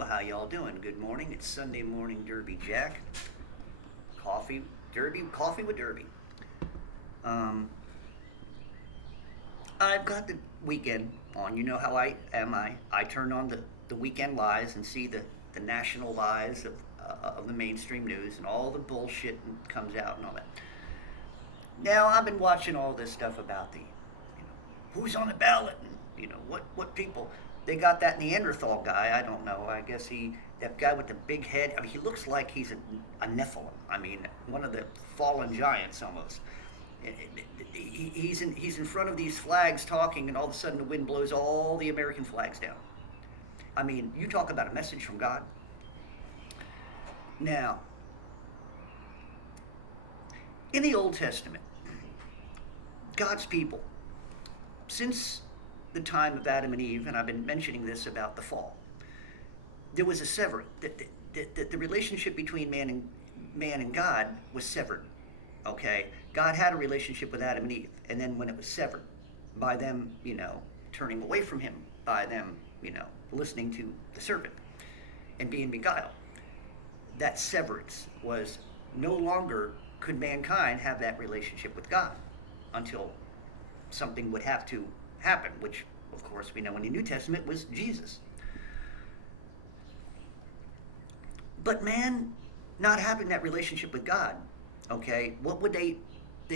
Well, how y'all doing? Good morning. It's Sunday morning, Derby Jack. Coffee, Derby, coffee with Derby. Um, I've got the weekend on. You know how I am. I turn on the weekend lies and see the national lies of the mainstream news and all the bullshit that comes out and all that. Now I've been watching all this stuff about who's on the ballot and what people. They got that Neanderthal guy. I don't know. I guess that guy with the big head. I mean, he looks like he's a Nephilim. I mean, one of the fallen giants almost. He's in front of these flags talking, and all of a sudden the wind blows all the American flags down. I mean, you talk about a message from God. Now, in the Old Testament, God's people, since the time of Adam and Eve, and I've been mentioning this about the fall, there was a severing. The relationship between man and God was severed. Okay, God had a relationship with Adam and Eve, and then when it was severed by them, turning away from Him, by them, listening to the serpent and being beguiled, that severance was no longer could mankind have that relationship with God until something would have to happen, which, of course, we know in the New Testament was Jesus. But man not having that relationship with God, okay, what would they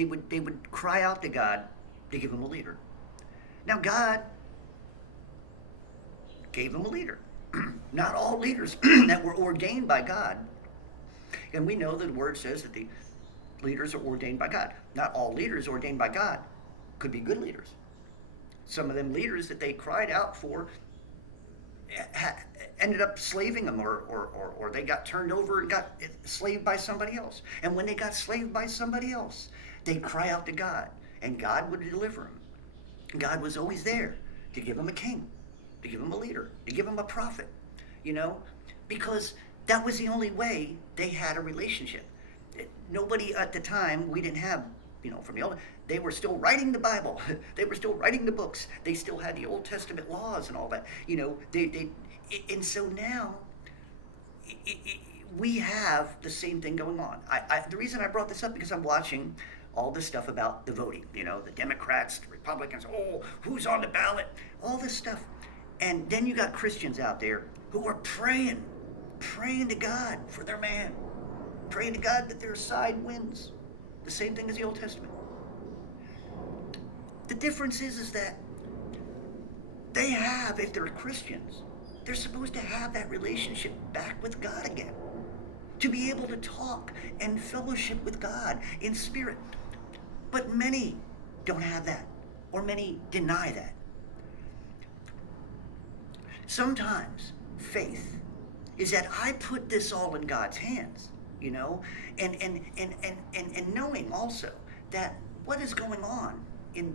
would cry out to God to give him a leader. Now God gave him a leader. Not all leaders that were ordained by God. And we know that the word says that the leaders are ordained by God. Not all leaders ordained by God could be good leaders. Some of them leaders that they cried out for ended up slaving them, or they got turned over and got slaved by somebody else. And when they got slaved by somebody else, they'd cry out to God, and God would deliver them. God was always there to give them a king, to give them a leader, to give them a prophet, because that was the only way they had a relationship. Nobody at the time, we didn't have, from the old, they were still writing the Bible. They were still writing the books. They still had the Old Testament laws and all that. And so now we have the same thing going on. The reason I brought this up because I'm watching all this stuff about the voting. The Democrats, the Republicans. Oh, who's on the ballot? All this stuff, and then you got Christians out there who are praying to God for their man, praying to God that their side wins. The same thing as the Old Testament. The difference is that they have, if they're Christians, they're supposed to have that relationship back with God again. To be able to talk and fellowship with God in spirit. But many don't have that, or many deny that. Sometimes faith is that I put this all in God's hands, and knowing also that what is going on in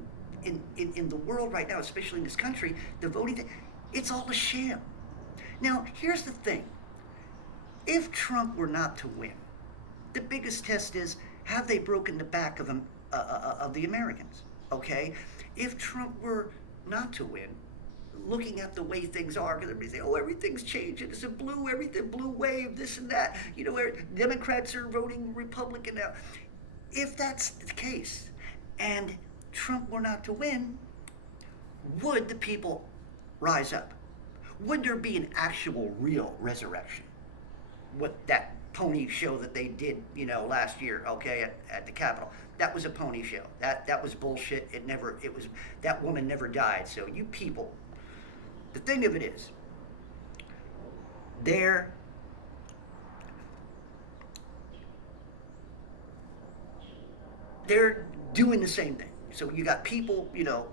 the world right now, especially in this country, the voting thing, it's all a sham. Now, here's the thing. If Trump were not to win, the biggest test is, have they broken the back of the Americans? Okay? If Trump were not to win, looking at the way things are, because everybody say, oh, everything's changing. It's a blue wave, this and that. Democrats are voting Republican now. If that's the case, and Trump were not to win, would the people rise up? Would there be an actual, real resurrection? What that pony show that they did, last year, okay, at the Capitol, that was a pony show. That was bullshit. That woman never died. So you people, the thing of it is, they're doing the same thing. So you got people,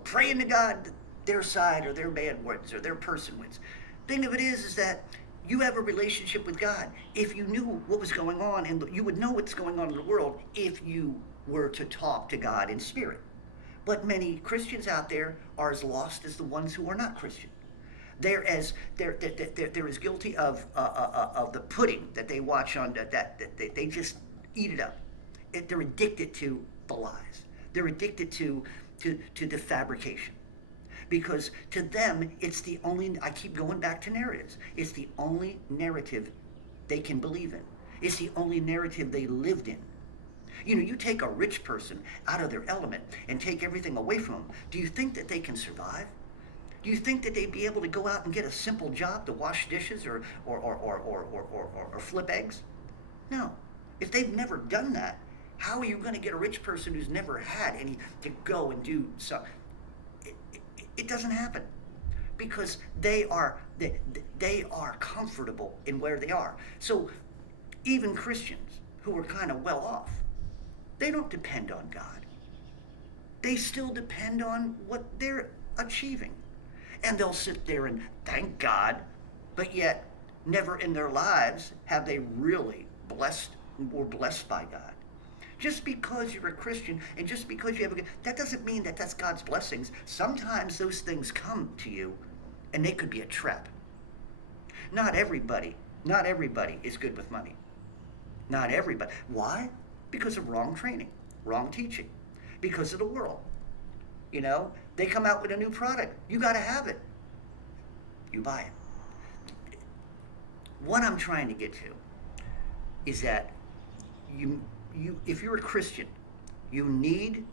praying to God that their side or their man wins or their person wins. Thing of it is that you have a relationship with God. If you knew what was going on, and you would know what's going on in the world if you were to talk to God in spirit. But many Christians out there are as lost as the ones who are not Christian. They're as guilty of the pudding that they watch on that they just eat it up. They're addicted to the lies. They're addicted to the fabrication. Because to them, it's the only, I keep going back to narratives, it's the only narrative they can believe in. It's the only narrative they lived in. You know, you take a rich person out of their element and take everything away from them. Do you think that they can survive? Do you think that they'd be able to go out and get a simple job to wash dishes or flip eggs? No. If they've never done that, how are you going to get a rich person who's never had any to go and do something? It doesn't happen because they are comfortable in where they are. So even Christians who are kind of well off, they don't depend on God. They still depend on what they're achieving. And they'll sit there and thank God, but yet never in their lives have they really were blessed by God. Just because you're a Christian and just because you have that doesn't mean that that's God's blessings. Sometimes those things come to you and they could be a trap. Not everybody is good with money. Not everybody. Why? Because of wrong training, wrong teaching, because of the world. You know, they come out with a new product. You got to have it. You buy it. What I'm trying to get to is that if you're a Christian, you need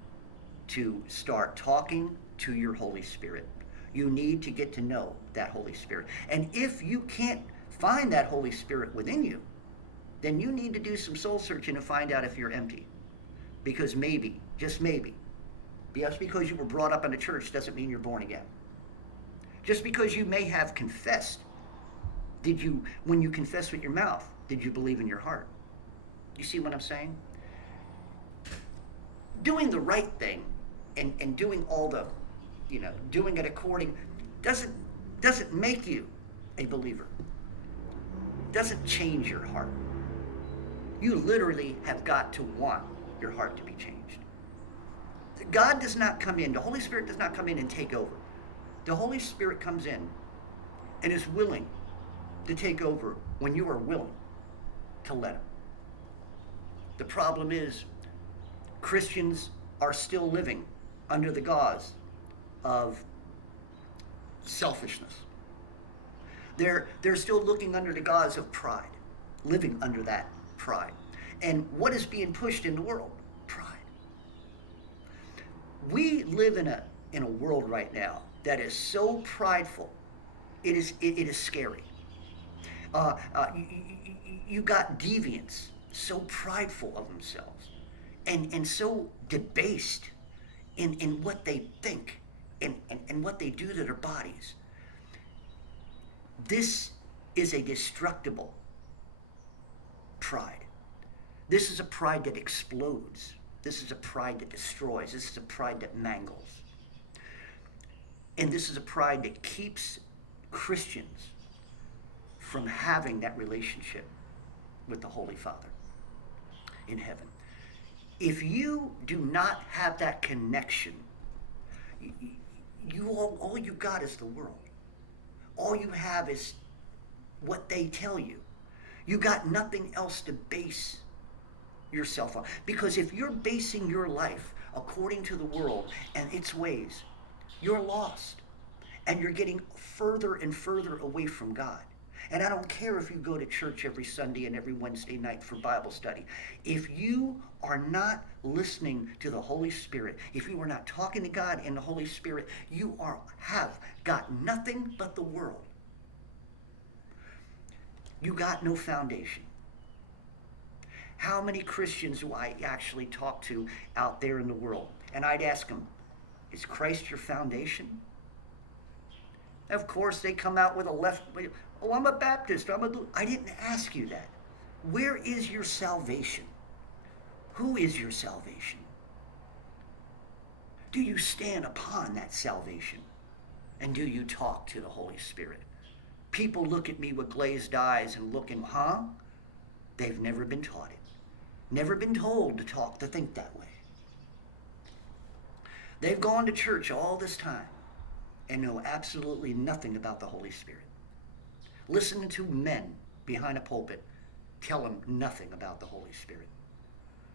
to start talking to your Holy Spirit. You need to get to know that Holy Spirit. And if you can't find that Holy Spirit within you, then you need to do some soul searching to find out if you're empty. Because maybe, just maybe, just because you were brought up in a church doesn't mean you're born again. Just because you may have confessed, when you confess with your mouth, did you believe in your heart? You see what I'm saying? Doing the right thing and doing all the, doing it according, doesn't make you a believer. Doesn't change your heart. You literally have got to want your heart to be changed. God does not come in, the Holy Spirit does not come in and take over. The Holy Spirit comes in and is willing to take over when you are willing to let him. The problem is Christians are still living under the gauze of selfishness. They're still looking under the gauze of pride, living under that pride. And what is being pushed in the world? Pride. We live in a world right now that is so prideful. It is scary. You got deviants so prideful of themselves and so debased in what they think and what they do to their bodies. This is a destructible pride. This is a pride that explodes. This is a pride that destroys. This is a pride that mangles. And this is a pride that keeps Christians from having that relationship with the Holy Father in heaven. If you do not have that connection, all you got is the world. All you have is what they tell you. You got nothing else to base yourself on. Because if you're basing your life according to the world and its ways, you're lost. And you're getting further and further away from God. And I don't care if you go to church every Sunday and every Wednesday night for Bible study. If you are not listening to the Holy Spirit, if you are not talking to God and the Holy Spirit, you have got nothing but the world. You got no foundation. How many Christians do I actually talk to out there in the world? And I'd ask them, is Christ your foundation? Of course, they come out with I'm a Baptist. I didn't ask you that. Where is your salvation? Who is your salvation? Do you stand upon that salvation? And do you talk to the Holy Spirit? People look at me with glazed eyes and looking, They've never been taught it. Never been told to think that way. They've gone to church all this time and know absolutely nothing about the Holy Spirit. Listening to men behind a pulpit tell them nothing about the Holy Spirit.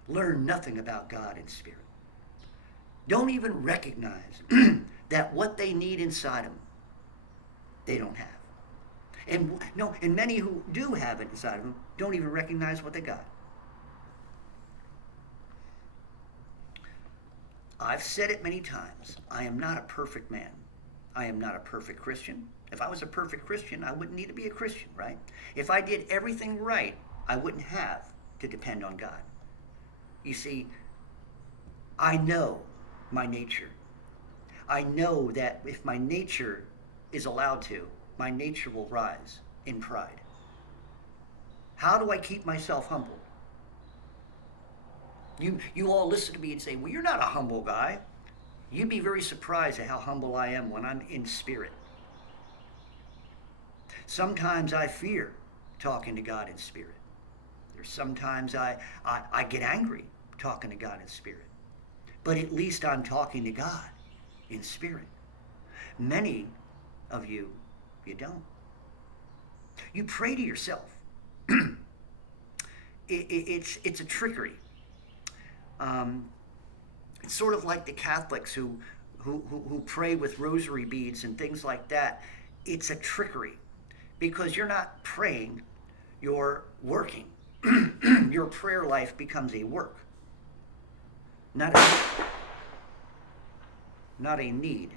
Learn nothing about God in spirit. Don't even recognize that what they need inside them, they don't have. And no, and many who do have it inside of them don't even recognize what they got. I've said it many times. I am not a perfect man. I am not a perfect Christian. If I was a perfect Christian, I wouldn't need to be a Christian, right? If I did everything right, I wouldn't have to depend on God. You see, I know my nature. I know that if my nature is allowed to, my nature will rise in pride. How do I keep myself humble? You all listen to me and say, well, you're not a humble guy. You'd be very surprised at how humble I am when I'm in spirit. Sometimes I fear talking to God in spirit. There's sometimes I get angry talking to God in spirit. But at least I'm talking to God in spirit. Many of you don't. You pray to yourself. It's a trickery. It's sort of like the Catholics who pray with rosary beads and things like that. It's a trickery because you're not praying, you're working. Your prayer life becomes a work, not a need.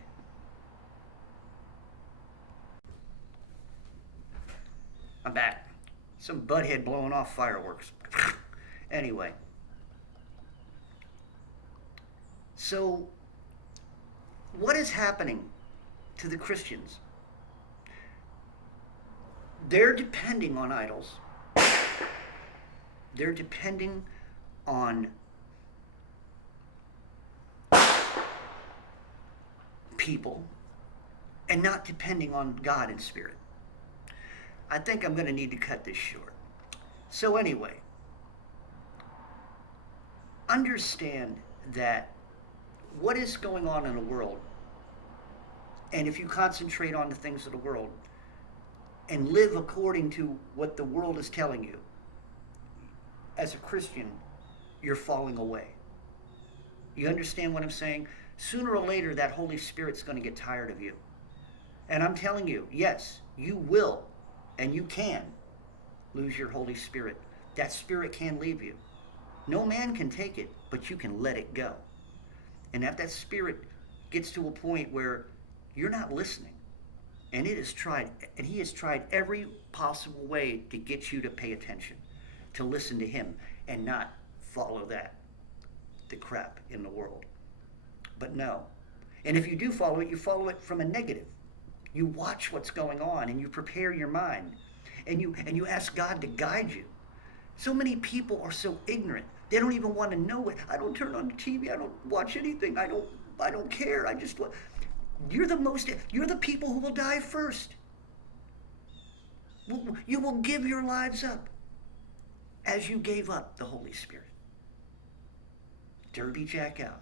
I'm back. Some butthead blowing off fireworks. Anyway. So, what is happening to the Christians? They're depending on idols. They're depending on people and not depending on God in spirit. I think I'm going to need to cut this short. So anyway, understand that what is going on in the world, and if you concentrate on the things of the world and live according to what the world is telling you, as a Christian, you're falling away. You understand what I'm saying? Sooner or later, that Holy Spirit's going to get tired of you. And I'm telling you, yes, you will, and you can lose your Holy Spirit. That Spirit can leave you. No man can take it, but you can let it go. And if that Spirit gets to a point where you're not listening, and he has tried every possible way to get you to pay attention, to listen to him, and not follow the crap in the world. But no. And if you do follow it, you follow it from a negative. You watch what's going on, and you prepare your mind, and you ask God to guide you. So many people are so ignorant. They don't even want to know it. I don't turn on the TV. I don't watch anything. I don't care. You're the people who will die first. You will give your lives up as you gave up the Holy Spirit. Derby Jack out.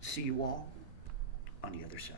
See you all on the other side.